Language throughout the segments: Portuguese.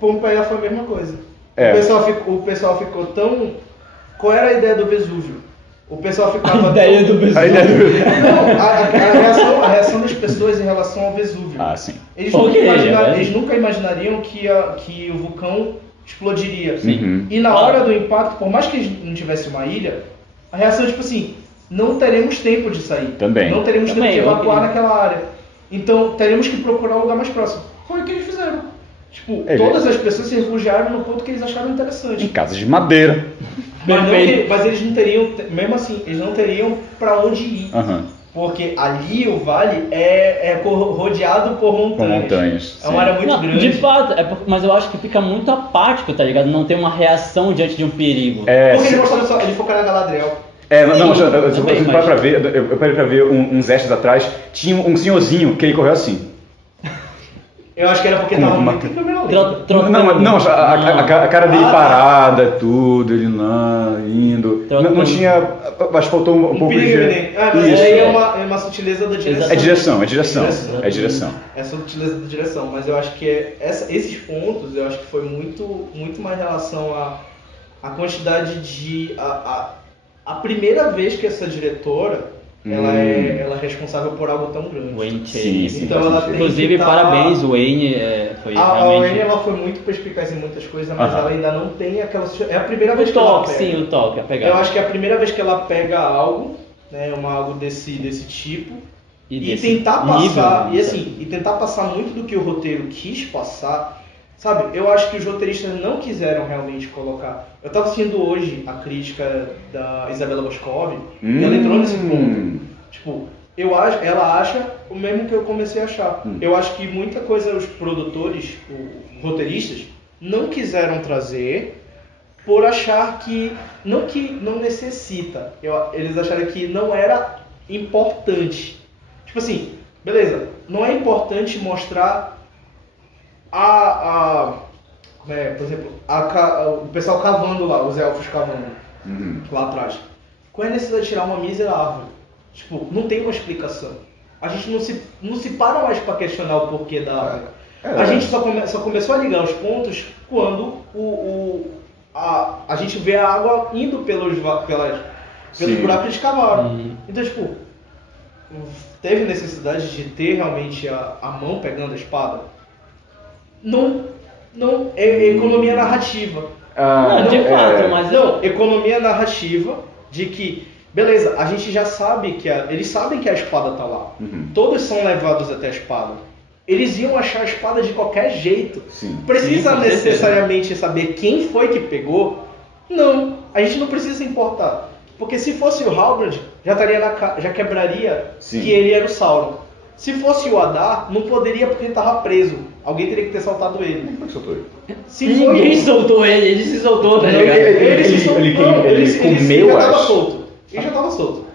Pompeia foi a mesma coisa. É. O pessoal ficou tão... Qual era a ideia do Vesúvio? O pessoal ficava... A ideia do Vesúvio. A ideia do... Não, a reação das pessoas em relação ao Vesúvio. Ah, sim. Eles Ok, nunca imaginariam que o vulcão explodiria. Uhum. E na hora do impacto, por mais que eles não tivessem uma ilha, a reação é tipo assim, não teremos tempo de sair. Também. Não teremos tempo Também, de evacuar ok. naquela área. Então teremos que procurar um lugar mais próximo. Foi o que eles fizeram. Tipo, É, todas as pessoas se refugiaram no ponto que eles acharam Em interessante. casas de madeira. Mas eles não teriam, mesmo assim, eles não teriam pra onde ir. Aham. Porque ali o vale é rodeado por montanhas. Com montanhas, É uma área muito Não, grande. de fato, mas eu acho que fica muito apático, tá ligado? Não tem uma reação diante de um perigo. É, Porque eles mostraram só, eles focaram na Galadriel. não, mas Também, eu mas- parei pra ver uns extras atrás, tinha um senhorzinho que ele correu assim. Eu acho que era porque Com tava uma- muito em câmera lenta. Não, a cara dele Ah, tá. parada, tudo, ele lá, indo. Não tinha. Acho que faltou um pouco perigo de. evidente. Mas Isso. aí é uma sutileza da direção. É direção. É É direção. É sutileza da direção, mas eu acho que esses pontos, eu acho que foi muito mais em relação à quantidade de... A primeira vez que essa diretora, ela é responsável por algo tão grande. Wayne Sim, Chase. Então faz ela sentido. tem Inclusive, que parabéns, Wayne. Foi A realmente... Wayne, ela foi muito perspicaz em muitas coisas, mas Aham. ela ainda não tem aquela... É a primeira vez O que ela toque, pega. sim, o toque, a pegada. Eu acho que é a primeira vez que ela pega algo, né, algo desse tipo, e desse tentar nível, passar, né, e tentar passar muito do que o roteiro quis passar, sabe? Eu acho que os roteiristas não quiseram realmente colocar. Eu estava assistindo hoje a crítica da Isabela Boscov, e ela entrou nesse ponto. Tipo, ela acha o mesmo que eu comecei a achar. Eu acho que muita coisa os produtores, os roteiristas, não quiseram trazer por achar que não necessita. Eles acharam que não era importante. Tipo assim, beleza, não é importante mostrar por exemplo, o pessoal cavando lá, os elfos cavando lá atrás. Qual é a necessidade de tirar uma mísera árvore? Tipo, não tem uma explicação. A gente não se para mais para questionar o porquê da árvore. A gente só começou a ligar os pontos quando a gente vê a água indo pelos buracos de cavalo. Então, tipo, teve necessidade de ter realmente a mão pegando a espada? Não é economia narrativa. Não, de fato, mas... Não, economia narrativa de que, beleza, a gente já sabe que eles sabem que a espada tá lá. Todos são levados até a espada. Eles iam achar a espada de qualquer jeito. Sim. Precisa Sim, com certeza. necessariamente saber quem foi que pegou? Não, a gente não precisa se importar. Porque se fosse o Halbrand, já quebraria Sim. que ele era o Sauron. Se fosse o Adar, não poderia porque ele estava preso. Alguém teria que ter soltado ele. Como é que soltou ele? Se Ninguém foi... soltou ele se soltou, tá Não, ligado? ele se soltou. ele já comeu estava as- solto. Ele já estava solto.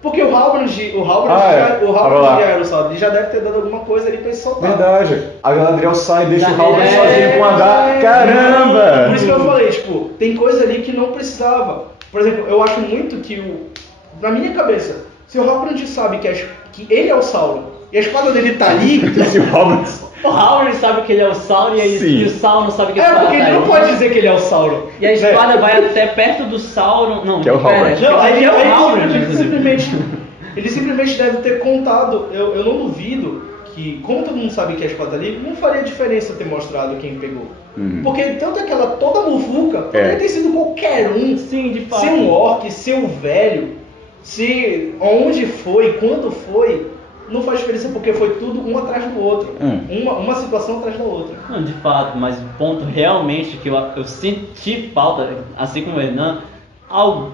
Porque o Halbrand Olha lá. já era o Sauron. Ele já deve ter dado alguma coisa ali pra ele soltar. Verdade. A Galadriel sai e deixa o Halbrand É. sozinho com o Adar. Caramba! Por isso que eu falei, tipo, tem coisa ali que não precisava. Por exemplo, eu acho muito que na minha cabeça, se o Halbrand sabe que ele é o Sauron e a espada dele tá ali, Esse Halbrand... O Howard sabe que ele é o Sauron Sim. e o Sauron sabe que a espada porque tá ele não aí. pode dizer que ele é o Sauron. E a espada vai até perto do Sauron. Não, Que é o pera, Halbrand. acho Não, que aí é o Halbrand, ele inclusive. simplesmente deve ter contado. Eu não duvido que, como todo mundo sabe que a espada tá ali, não faria diferença ter mostrado quem pegou. Porque tanto aquela toda muvuca, poderia ter sido qualquer um. Sim, de fato. Ser um orc, ser um velho, se onde foi, quando foi, não faz diferença porque foi tudo um atrás do outro. Uma situação atrás da outra. Não, de fato, mas o ponto realmente que eu senti falta, assim como o Renan,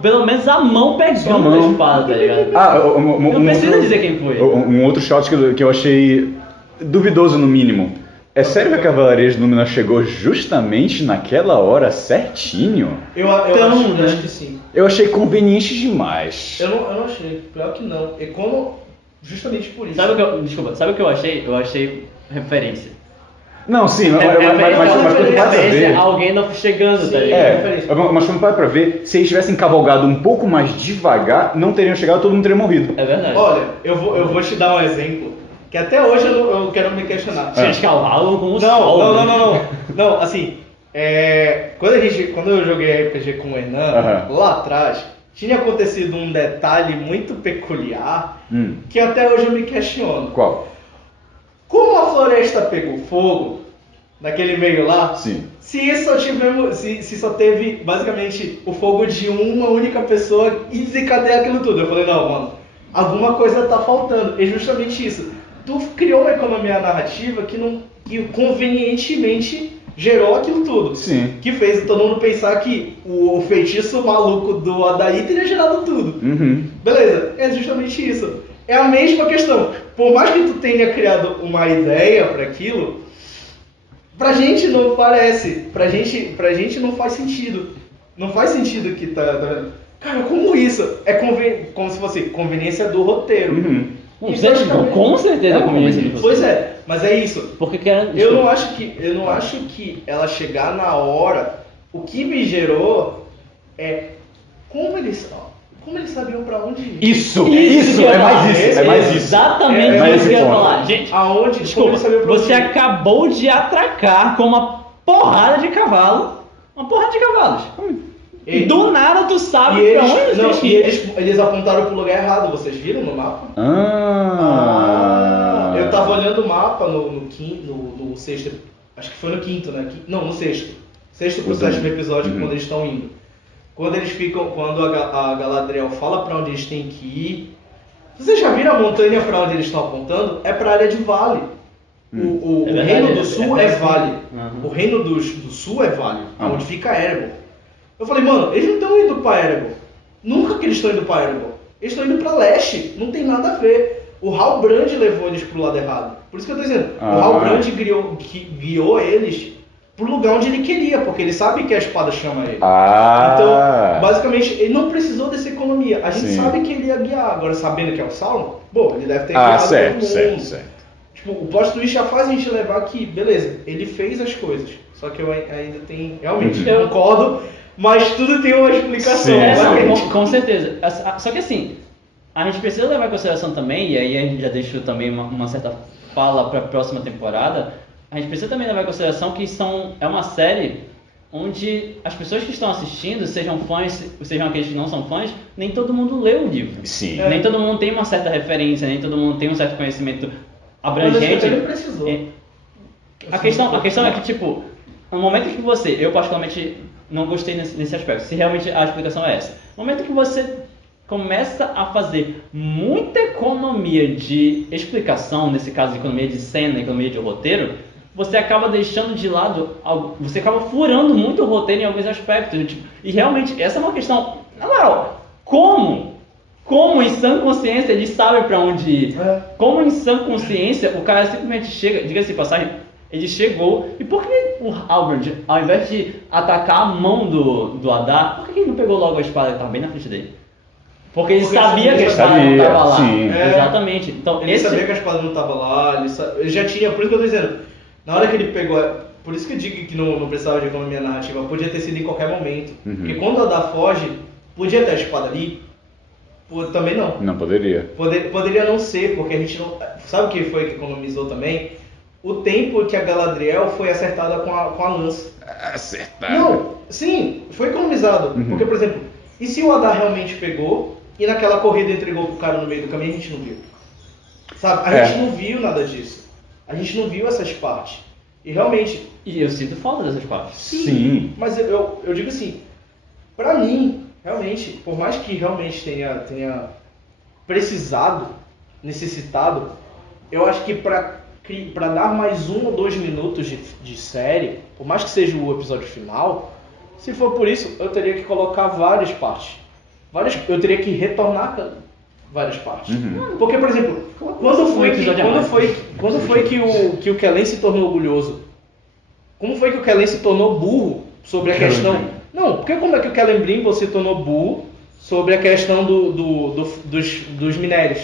pelo menos a mão pegando a espada, tá ligado? Não precisa dizer quem foi. Um outro shot que eu achei duvidoso no mínimo. É sério que a Cavalaria de Númenor chegou justamente naquela hora certinho? Eu Então, acho que sim. Eu achei conveniente demais. Eu não achei, pior que não. E como justamente por isso. Sabe o que eu achei? Eu achei referência. Não, sim, mas Referência quando para pra ver... alguém não chegando, tá Sim. ligado? Mas quando para pra ver, se eles tivessem cavalgado um pouco mais devagar, não teriam chegado, todo mundo teria morrido. É verdade. Olha, eu vou te dar um exemplo que até hoje eu quero me questionar. Tinha cavalo com o sol. Não, assim, quando eu joguei RPG com o Hernan, lá atrás, tinha acontecido um detalhe muito peculiar que até hoje eu me questiono. Qual? Como a floresta pegou fogo, naquele meio lá, Sim. Se só teve basicamente o fogo de uma única pessoa e desencadeia aquilo tudo. Eu falei, não, mano, alguma coisa tá faltando. É justamente isso. Tu criou uma economia narrativa que convenientemente gerou aquilo tudo. Sim. Que fez todo mundo pensar que o feitiço maluco do Adair teria gerado tudo. Beleza, é justamente isso. É a mesma questão. Por mais que tu tenha criado uma ideia para aquilo, pra gente não parece. Pra gente não faz sentido. Não faz sentido que tá vendo? Cara, como isso? É como se fosse conveniência do roteiro. Com certeza é conveniência do roteiro. Pois é, mas é isso. Porque eu não acho que ela chegar na hora. O que me gerou é como eles sabiam pra onde ir. Isso, é mais isso. Exatamente isso que eu ia falar. Gente, aonde? Desculpa, você acabou de atracar com uma porrada de cavalo. Uma porrada de cavalos. Do nada tu sabe pra onde vocês iam. Eles apontaram pro lugar errado, vocês viram no mapa? Eu tava olhando o mapa no sexto, acho que foi no quinto, né? Não, no sexto. Sexto pro sétimo episódio, quando eles estão indo. Quando a Galadriel fala pra onde eles têm que ir. Vocês já viram a montanha pra onde eles estão apontando? É pra área de vale. O Reino do Sul é vale. O Reino do Sul é vale, onde fica Erebor. Eu falei, mano, eles não estão indo pra Erebor. Nunca que eles estão indo pra Erebor. Eles estão indo pra leste. Não tem nada a ver. O Halbrand levou eles pro lado errado. Por isso que eu tô dizendo. O Halbrand guiou eles pro lugar onde ele queria, porque ele sabe que a espada chama ele. Então, basicamente, ele não precisou dessa economia. A gente sabe que ele ia guiar. Agora, sabendo que é o Sauron, bom, ele deve ter guiado todo mundo. Certo. Tipo, o plot twist já faz a gente levar que, beleza, ele fez as coisas. Só que eu ainda tenho... Realmente, eu concordo, mas tudo tem uma explicação. Com certeza. Só que assim, a gente precisa levar em consideração também, e aí a gente já deixou também uma certa fala para a próxima temporada, a gente precisa também levar em consideração que é uma série onde as pessoas que estão assistindo, sejam fãs, sejam aqueles que não são fãs, nem todo mundo lê o livro. Sim. Nem todo mundo tem uma certa referência, nem todo mundo tem um certo conhecimento abrangente. Ele precisou. A questão é que, tipo, no momento que eu particularmente não gostei nesse aspecto, se realmente a explicação é essa. No momento que você começa a fazer muita economia de explicação, nesse caso economia de cena, economia de roteiro, você acaba deixando de lado, você acaba furando muito o roteiro em alguns aspectos. Tipo, e realmente, essa é uma questão, na moral, como em sã consciência ele sabe pra onde ir? Como em sã consciência o cara simplesmente chega, diga-se de passagem, ele chegou, e por que o Halbrand, ao invés de atacar a mão do Adar, por que ele não pegou logo a espada que estava bem na frente dele? Porque ele sabia que a espada não estava lá. Exatamente. Então, ele sabia que a espada não estava lá, ele já tinha, por isso que eu tô dizendo, na hora que ele pegou, por isso que eu digo que não precisava de economia narrativa, podia ter sido em qualquer momento. Porque quando o Adar foge, podia ter a espada ali, também não. Não poderia. Poderia não ser, porque a gente não... Sabe o que foi que economizou também? O tempo que a Galadriel foi acertada com a lança. Acertada? Não, sim, foi economizado. Porque, por exemplo, e se o Adar realmente pegou e naquela corrida entregou pro cara no meio do caminho, a gente não viu? Sabe? A gente não viu nada disso. A gente não viu essas partes. E realmente... E eu sinto falta dessas partes. Sim. Mas eu digo assim, pra mim, realmente, por mais que realmente tenha precisado, necessitado, eu acho que pra dar mais 1 ou 2 minutos de série, por mais que seja o episódio final, se for por isso, eu teria que colocar várias partes. Eu teria que retornar várias partes. Porque, por exemplo, quando foi que o Kellen se tornou orgulhoso? Como foi que o Kellen se tornou burro sobre a questão... Não, porque como é que o Kellen Brimble se tornou burro sobre a questão dos minérios?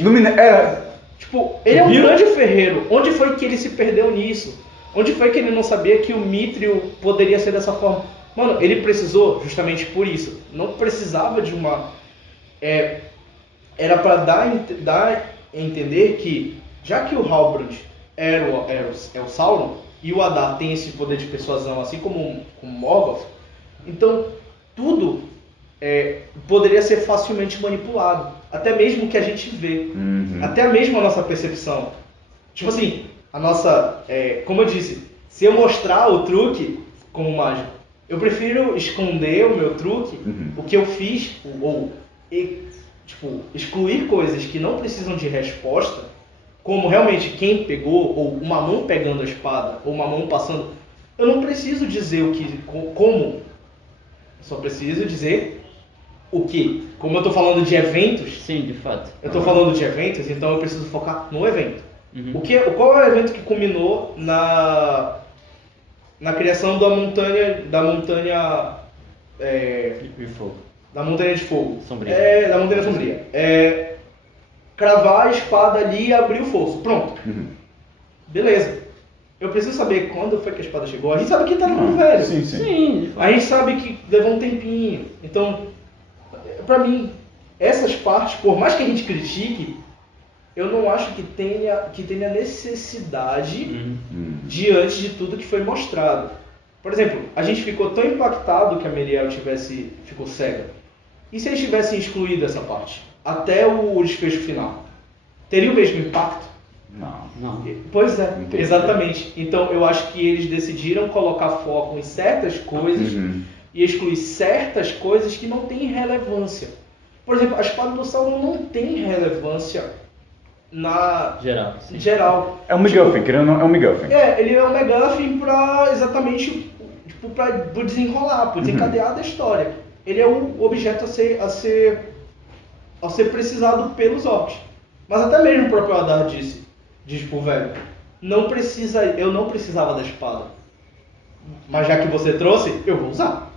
Tipo, ele é um grande ferreiro. Onde foi que ele se perdeu nisso? Onde foi que ele não sabia que o Mithril poderia ser dessa forma? Mano, ele precisou justamente por isso. Não precisava de uma... Era pra dar a entender que já que o Halbrand é o Sauron, e o Adar tem esse poder de persuasão, assim como Morgoth, então tudo poderia ser facilmente manipulado. Até mesmo o que a gente vê. Até mesmo a nossa percepção. Tipo assim, a nossa... como eu disse, se eu mostrar o truque como mágico, eu prefiro esconder o meu truque, o que eu fiz, ou excluir coisas que não precisam de resposta, como realmente quem pegou, ou uma mão pegando a espada, ou uma mão passando. Eu não preciso dizer como, só preciso dizer o que. Como eu estou falando de eventos, sim, de fato. Eu estou falando de eventos, então eu preciso focar no evento. Qual é o evento que culminou na criação da montanha de fogo. Da montanha de fogo. Sombria. Da montanha sombria. Cravar a espada ali e abrir o fosso. Pronto. Beleza. Eu preciso saber quando foi que a espada chegou. A gente sabe que tá no velho. Sim. A gente sabe que levou um tempinho. Então, pra mim, essas partes, por mais que a gente critique, eu não acho que tenha necessidade diante de tudo que foi mostrado. Por exemplo, a gente ficou tão impactado que a Meriel ficou cega. E se eles tivessem excluído essa parte? Até o desfecho final. Teria o mesmo impacto? Não. Pois é, exatamente. Então eu acho que eles decidiram colocar foco em certas coisas e excluir certas coisas que não têm relevância. Por exemplo, a espada do Sauron não tem relevância na geral. É um MacGuffin, querendo ou não, é um MacGuffin. Ele é um MacGuffin para exatamente para o desenrolar, para o desencadear da história. Ele é o objeto a ser precisado pelos orcs. Mas até mesmo o próprio Adar diz pro velho, eu não precisava da espada. Mas já que você trouxe, eu vou usar.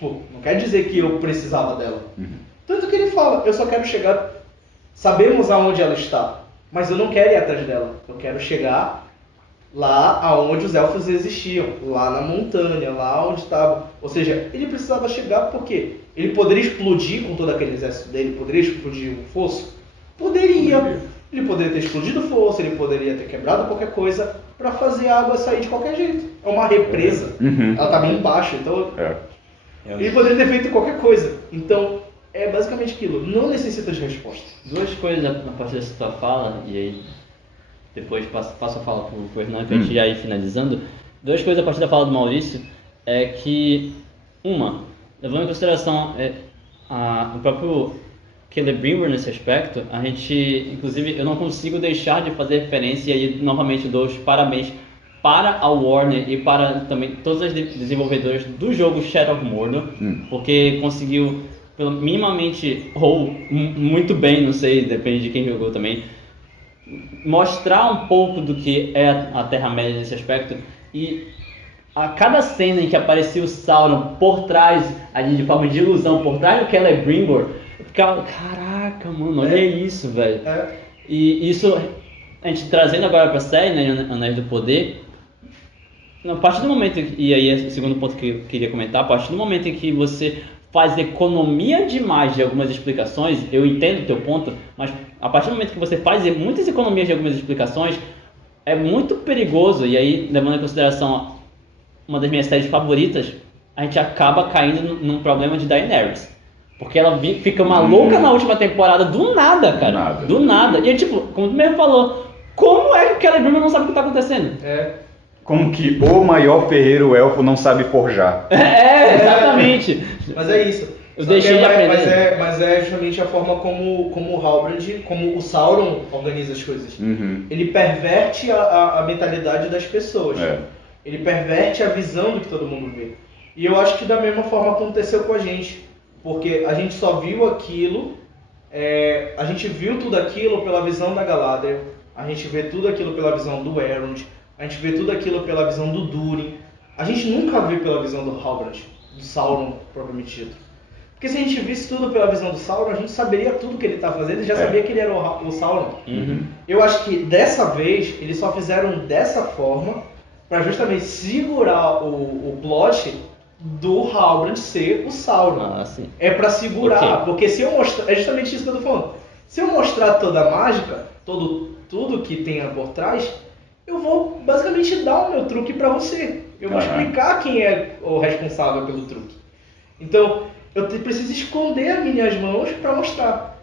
Não quer dizer que eu precisava dela. Tanto que ele fala, eu só quero chegar, sabemos aonde ela está, mas eu não quero ir atrás dela. Eu quero chegar lá aonde os elfos existiam, lá na montanha, lá onde estava. Ou seja, ele precisava chegar porque ele poderia explodir com todo aquele exército dele, poderia explodir o fosso? Poderia. Ele poderia ter explodido o fosso, ele poderia ter quebrado qualquer coisa para fazer a água sair de qualquer jeito. É uma represa, ela está bem embaixo, então ele poderia ter feito qualquer coisa. Então, é basicamente aquilo, não necessita de resposta. Duas coisas a partir dessa tua fala, e aí depois passo a fala pro Fernando, que a gente já ir finalizando. Duas coisas a partir da fala do Maurício é que, levando em consideração o próprio Celebrimbor nesse aspecto, a gente, inclusive, eu não consigo deixar de fazer referência, e aí novamente dou os parabéns para a Warner e para também todos os desenvolvedores do jogo Shadow of Mordor, porque conseguiu minimamente, ou muito bem, não sei, depende de quem jogou também, mostrar um pouco do que é a Terra-média nesse aspecto. E a cada cena em que aparecia o Sauron por trás, ali de forma de ilusão, por trás do Celebrimbor, eu ficava, caraca, mano, olha isso, velho. E isso, a gente trazendo agora pra série, né, Anéis do Poder, a partir do momento, e aí é o segundo ponto que eu queria comentar, a partir do momento em que você faz economia demais de algumas explicações, eu entendo o teu ponto, mas a partir do momento que você faz muitas economias de algumas explicações, é muito perigoso, e aí, levando em consideração uma das minhas séries favoritas, a gente acaba caindo num problema de Daenerys. Porque ela fica maluca na última temporada do nada, cara. Do nada. E tipo, como tu mesmo falou, como é que aquela Bruno não sabe o que tá acontecendo? Como que o maior ferreiro elfo não sabe forjar. Exatamente. Mas é isso. Eu deixei de aprender. Mas é justamente a forma como o Halbrand, como o Sauron organiza as coisas. Ele perverte a mentalidade das pessoas. Ele perverte a visão do que todo mundo vê. E eu acho que da mesma forma aconteceu com a gente. Porque a gente só viu aquilo, a gente viu tudo aquilo pela visão da Galadriel, a gente vê tudo aquilo pela visão do Elrond, a gente vê tudo aquilo pela visão do Durin. A gente nunca viu pela visão do Halbrand, do Sauron propriamente dito. Porque se a gente visse tudo pela visão do Sauron, a gente saberia tudo que ele está fazendo e já sabia que ele era o Sauron. Eu acho que dessa vez, eles só fizeram dessa forma para justamente segurar o plot do Halbrand ser o Sauron. É pra segurar, porque se eu mostrar, é justamente isso que eu tô falando. Se eu mostrar toda a mágica, tudo tudo que tenha por trás, eu vou basicamente dar o meu truque para você. Eu vou explicar quem é o responsável pelo truque. Então, eu preciso esconder as minhas mãos para mostrar.